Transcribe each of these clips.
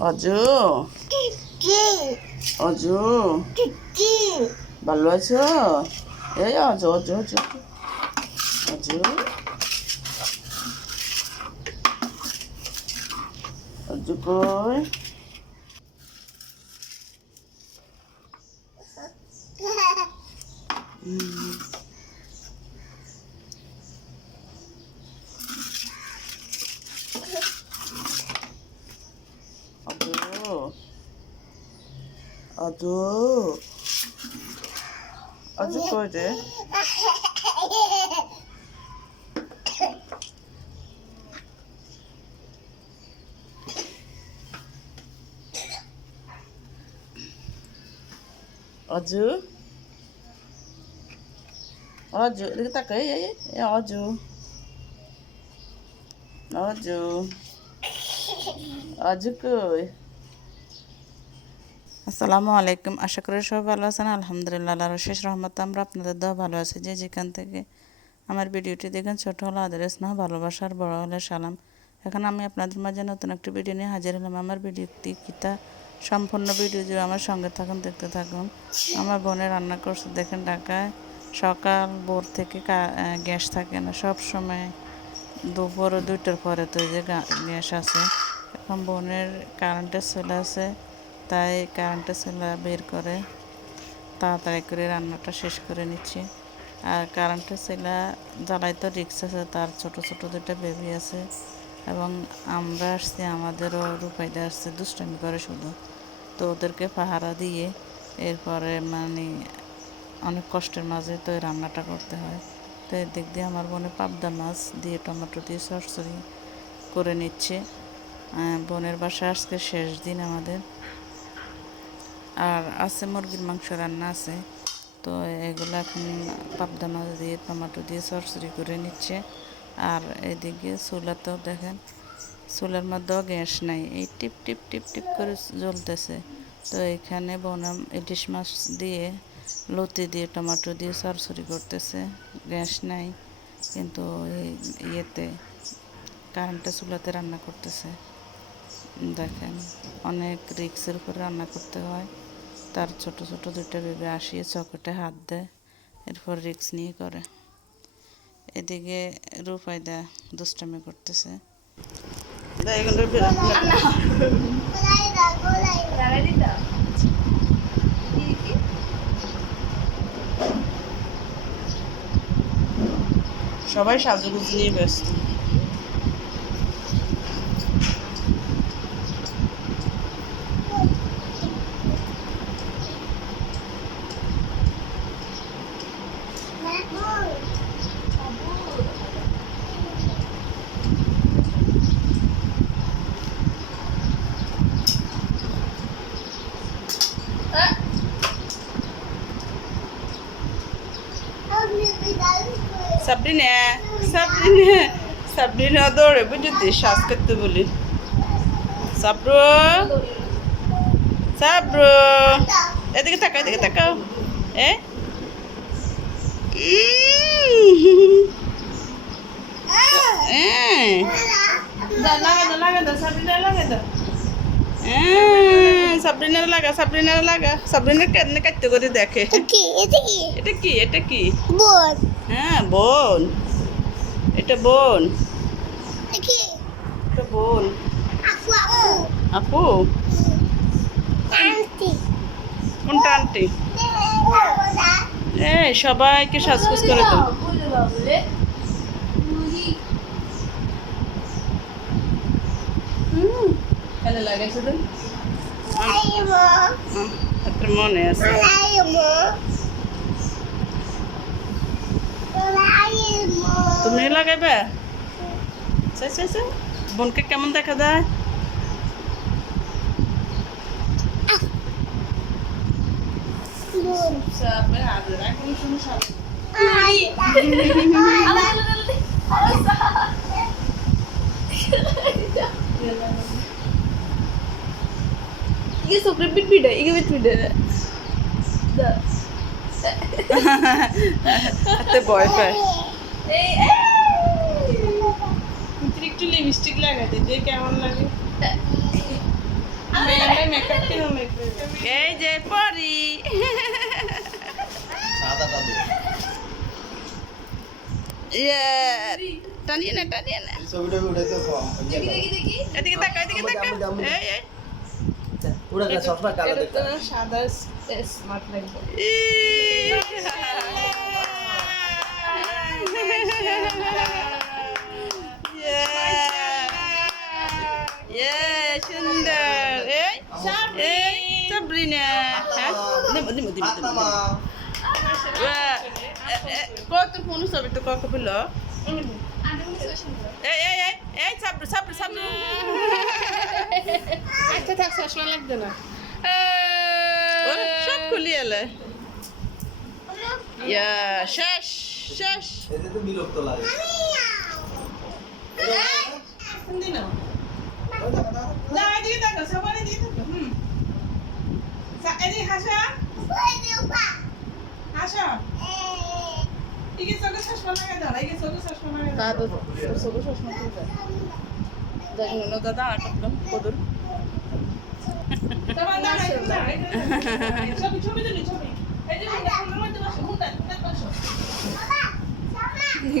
시계. রূপাই দে অজু আচ্ছা অজু অজু অজু অজু অজু ভালো আছো এই অজু অজু অজু অজু অজু কই হুম। অজু অজু রে অজু? অজু এদিকে তাকা এই অজু। অজু। অজু কই? আসসালামু আলাইকুম। আশা করি সবাই ভালো আছেন। আলহামদুলিল্লাহ, আল্লাহর শেষ রহমত আমরা আপনাদের দেওয়া ভালো আছি। যে যেখান থেকে আমার ভিডিওটি দেখেন, ছোট হলো আদের স্নেহ ভালোবাসার বড় হলে সালাম। এখন আমি আপনাদের মাঝে নতুন একটি ভিডিও নিয়ে হাজির হলাম। আমার ভিডিওটি কিতা? সম্পূর্ণ ভিডিও জুড়ে আমার সঙ্গে থাকুন, দেখতে থাকুন। আমার বোনের রান্না করছে। দেখেন ঢাকায় সকাল ভোর থেকে গ্যাস থাকে না। সব সময় দুপুর দুইটার পরে তো যে গ্যাস আছে। এখন বোনের কারেন্টের চলে আছে তাই কারেন্টের চুলা বের করে তাড়াতাড়ি করে রান্নাটা শেষ করে নিচ্ছি। আর কারেন্টের চুলা জ্বালাই তো রিক্স আছে, তার ছোট ছোট দুটো বেবি আছে এবং আমরা আসছি, আমাদেরও রূপাইদা আসছে দুষ্টামি করে শুধু। তো ওদেরকে পাহারা দিয়ে এরপরে মানে অনেক কষ্টের মাঝে তো রান্নাটা করতে হয়। তো এদিক দিয়ে আমার বোনে পাবদা মাছ দিয়ে টমেটো দিয়ে সরসরি করে নিচ্ছে। বোনের বাসা আজকে শেষ দিন আমাদের। আর আছে মুরগির মাংস রান্না আছে। তো এগুলো এখন পাবদা মাছ দিয়ে, টমেটো দিয়ে সরসরি করে নিচ্ছে। আর এদিকে চুলাতেও দেখেন, চুলার মধ্যেও গ্যাস নাই। এই টিপ টিপ টিপ টিপ করে জ্বলতেছে। তো এখানে বনাম ইলিশ মাছ দিয়ে, লতি দিয়ে, টমেটো দিয়ে সরসরি করতেছে। গ্যাস নাই, কিন্তু ইয়েতে কারেন্টের চুলাতে রান্না করতেছে। দেখেন, অনেক রিক্সের উপরে রান্না করতে হয়। তার ছোট ছোট দুটো বেবি আসিয়ে চকেটে হাত দেয়, এরপর রিক্স নিয়ে করে। এদিকে রূপায়দা দুষ্টামি করতেছে। সবাই সাজুগুজু নিয়ে ব্যস্ত। সাবরিনে সাবরিনে সাবরিনা দৌড়ে বুঝতে শ্বাস করতে বলি। সাবরু সাবরু এদিকে তাকাও এদিকে তাকাও এ? লাগে দাও লাগে দাও সাবরিনা লাগে দাও। সাবরিনার লাগা সাবরিনার লাগা। সাবরিনার কেমনে কাটতে করে দেখে। এটা কি? এটা কি? হ্যাঁ বোন। এটা বোন। এটা বোন। আপু কোনটা আন্টি? এ সবাইকে সাজগোজ করে দাও। শুধু আপনার মনে আছে তুমি লাগাইবে বোনকে কেমন দেখা যায় একটু লিপস্টিক লাগাতে যে কেমন লাগে। পরি। ইয়ে, টানিয়ে না টানিয়ে না। ছবিটা উঠেছে এদিকে তাকা এদিকে তাকা এই এই। উড়া গেছে সবটা কালো এটা দেখতে তো সাদা স্মার্ট লাগবে সুন্দর এই এই সাবরিনা হ্যাঁ দিব দিব দিব দিব মামা কত ফোন ছবি তো কত পেল এই এই এই সাবরি সাবরি সাবরি আচ্ছা থাক চশমা লাগবে না। সব খুলি এলে। ইয়া শেষ শেষ। এতে তো বিরক্ত লাগে। হাসা। হাসা। এদিকে চোখে চশমা লাগা দাও এদিকে চোখে চশমা লাগা দাও। কাদো সব চশমা খুলবে দেখো না দাদা আটকলাম কদর। তোমার দাঁড়া একটু দাঁড়া ছবি ছবি তুলি ছবি। এই যে মুন্ডা মুন্ডার মধ্যে বসো মুন্ডা মুন্ডা বসো। 이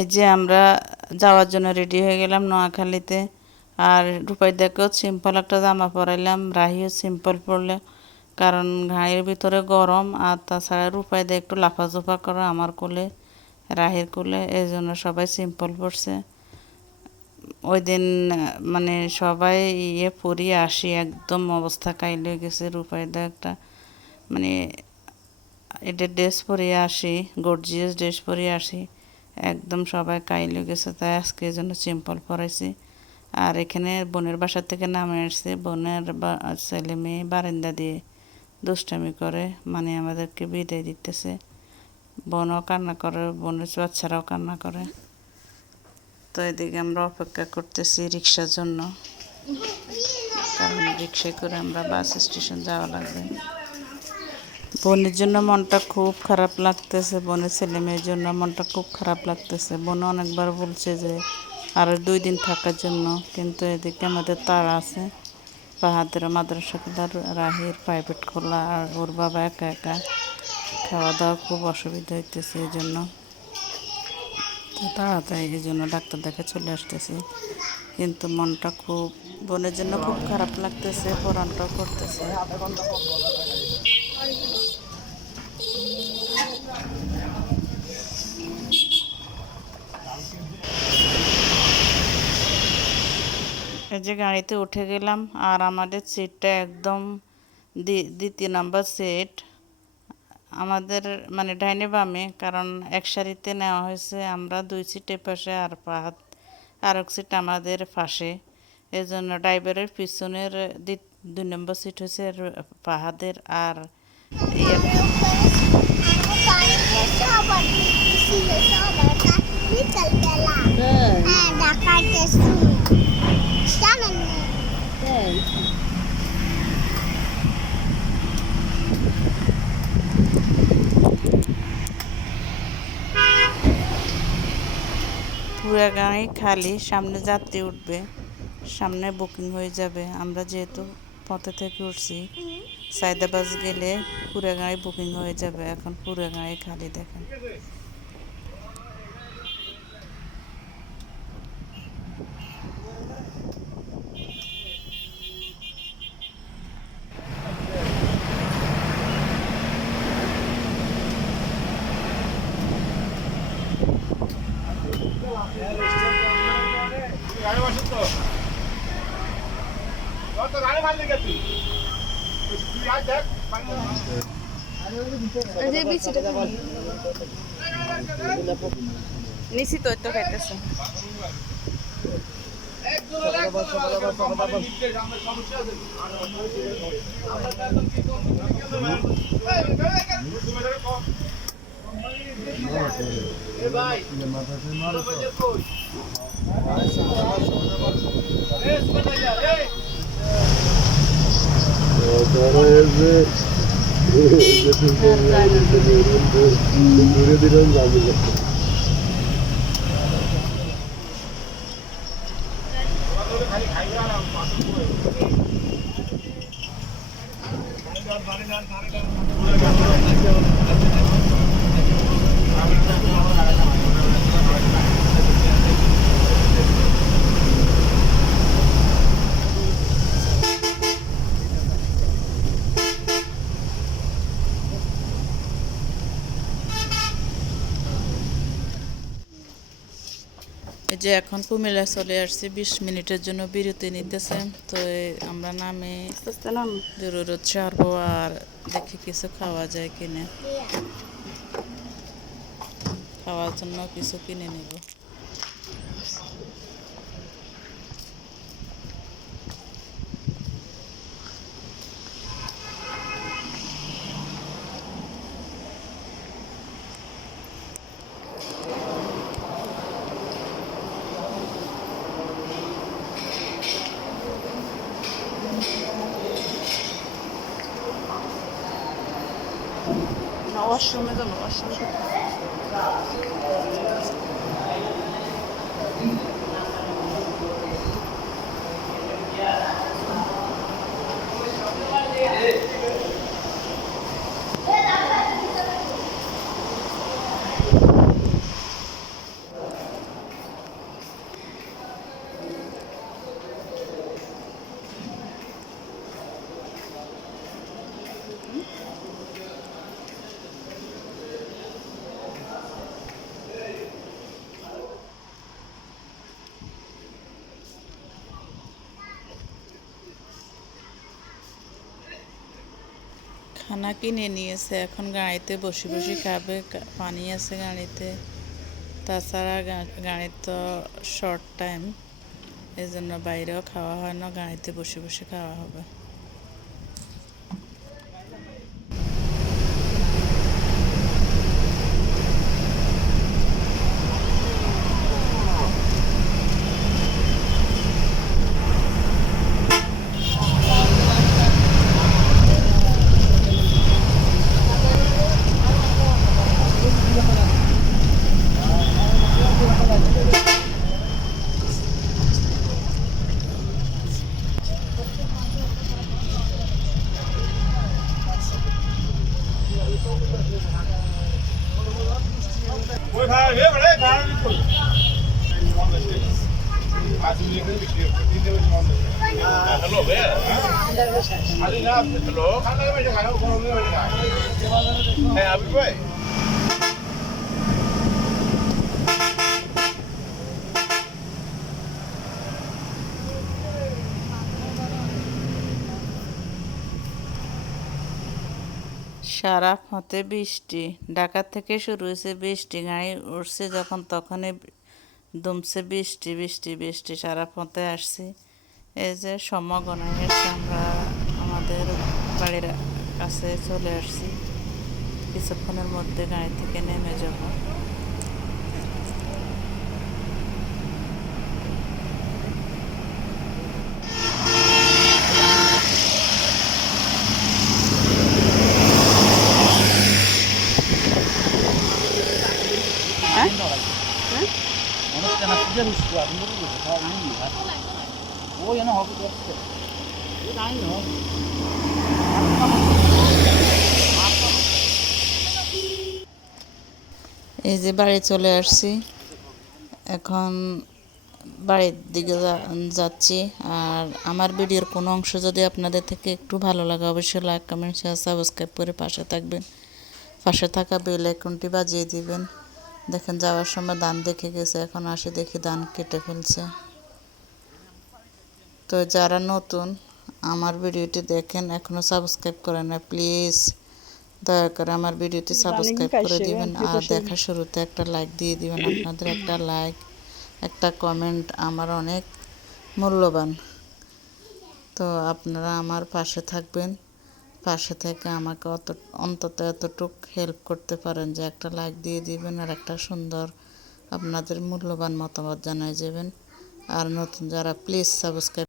এই যে আমরা যাওয়ার জন্য রেডি হয়ে গেলাম নোয়াখালীতে। আর রূপাই দেখেও সিম্পল একটা জামা পরাইলাম, রাহিও সিম্পল পরলে। কারণ ঘাড়ের ভিতরে গরম, আর তাছাড়া রূপাই দিয়ে একটু লাফাজোফা করে আমার কোলে, রাহির কোলে, এই জন্য সবাই সিম্পল পরছে। ওই দিন মানে সবাই ইয়ে পরিয়ে আসি, একদম অবস্থা কাইলে গেছে রূপাইদা একটা। মানে এটা ড্রেস পরিয়ে আসি গর্জিয়াস ড্রেস পরিয়ে আসি। একদম সবাই কাইলে গেছে, তাই আজকে এই জন্য সিম্পল পরাইছি। আর এখানে বোনের বাসা থেকে নামে আসছে, বোনের বা- ছেলে মেয়ে বারান্দা দিয়ে দুষ্টামি করে মানে আমাদেরকে বিদায় দিতেছে। বোনও কান্না করে, বোনের বাচ্চারাও কান্না করে। তো এদিকে আমরা অপেক্ষা করতেছি রিক্সার জন্য। কারণ রিক্সায় করে আমরা বাস স্টেশন যাওয়া লাগবে। বোনের জন্য মনটা খুব খারাপ লাগতেছে, বোনের ছেলে মেয়ের জন্য মনটা খুব খারাপ লাগতেছে। বোন অনেকবার বলছে যে আরও দুই দিন থাকার জন্য, কিন্তু এদিকে আমাদের তারা আছে। বাহাদের মাদ্রাসা খোলার রাহির প্রাইভেট খোলা, আর ওর বাবা একা একা খাওয়া দাওয়া খুব অসুবিধা হইতেছে এই জন্য তাড়াতাড়ি এই জন্য ডাক্তার দেখে চলে আসতেছি। কিন্তু মনটা খুব, বোনের জন্য খুব খারাপ লাগতেছে, পরানটাও করতেছে। এই যে গাড়িতে উঠে গেলাম আর আমাদের সিটটা একদম দ্বিতীয় নাম্বার সিট আমাদের মানে ডাইনে বামে কারণ এক সারিতে নেওয়া হয়েছে। আমরা দুই সিটের পাশে আর পাহাত আর এক সিট আমাদের পাশে। এই জন্য ড্রাইভারের পিছনের দুই নম্বর সিট হয়েছে পাহাদের আর পুরা গাড়ি খালি, সামনে যাত্রী উঠবে, সামনে বুকিং হয়ে যাবে। আমরা যেহেতু পথে থেকে উঠছি সাইদাবাস গেলে পুরো বুকিং হয়ে যাবে। এখন পুরো গাড়ি খালি দেখেন। গাড়ি তো তো গাড়ি মারলি কে তুই তুই আজ দেখ যে বিচিটা নিছি তো তো খাইতেছে এই যে এখন কুমিল্লা চলে আসছি বিশ মিনিটের জন্য বিরতি নিতেছে। তো আমরা নামে জরুরত ছাড়বো আর দেখি কিছু খাওয়া যায় কিনে। খাওয়ার জন্য কিছু কিনে নেব। 修那个螺丝 খানা কিনে নিয়েছে। এখন গাড়িতে বসে বসে খাবে। পানি আছে গাড়িতে। তাছাড়া গাড়ির তো শর্ট টাইম এই জন্য বাইরেও খাওয়া হয় না, গাড়িতে বসে বসে খাওয়া হবে ওই ভাই এ বড়ে গাড়ি কই আজ লিখে দিছি দিতে হবে মন হ্যালো ভাই আরে না হ্যালো খানা বেশি খাও কোনো নেই সারা পথে বৃষ্টি। ঢাকা থেকে শুরু হয়েছে বৃষ্টি গাড়ি উঠছে যখন তখনই দমছে বৃষ্টি বৃষ্টি বৃষ্টি সারা পথে আসছি। এই যে সমগণে এসে আমরা আমাদের বাড়ির কাছে চলে আসছি। কিছুক্ষণের মধ্যে গাড়ি থেকে নেমে যাব। এই যে বাড়ি চলে আসছি। এখন বাড়ির দিকে যাচ্ছি। আর আমার ভিডিওর কোনো অংশ যদি আপনাদের থেকে একটু ভালো লাগে, অবশ্যই লাইক কমেন্ট শেয়ার সাবস্ক্রাইব করে পাশে থাকবেন। পাশে থাকা বেল আইকনটি বাজিয়ে দিবেন। দেখেন যাওয়ার সময় ধান দেখে গেছে, এখন আসে দেখি ধান কেটে ফেলছে। তো যারা নতুন আমার ভিডিওটি দেখেন এখনও সাবস্ক্রাইব করেন না প্লিজ দয়া করে আমার ভিডিওটি সাবস্ক্রাইব করে দিবেন। আর দেখা শুরুতে একটা লাইক দিয়ে দিবেন আপনাদের একটা লাইক একটা কমেন্ট আমার অনেক মূল্যবান। তো আপনারা আমার পাশে থাকবেন পাশে থেকে আমাকে অত অন্তত এতটুক হেল্প করতে পারেন যে একটা লাইক দিয়ে দিবেন আর একটা সুন্দর আপনাদের মূল্যবান মতামত জানাই যাবেন। আর নতুন যারা প্লিজ সাবস্ক্রাইব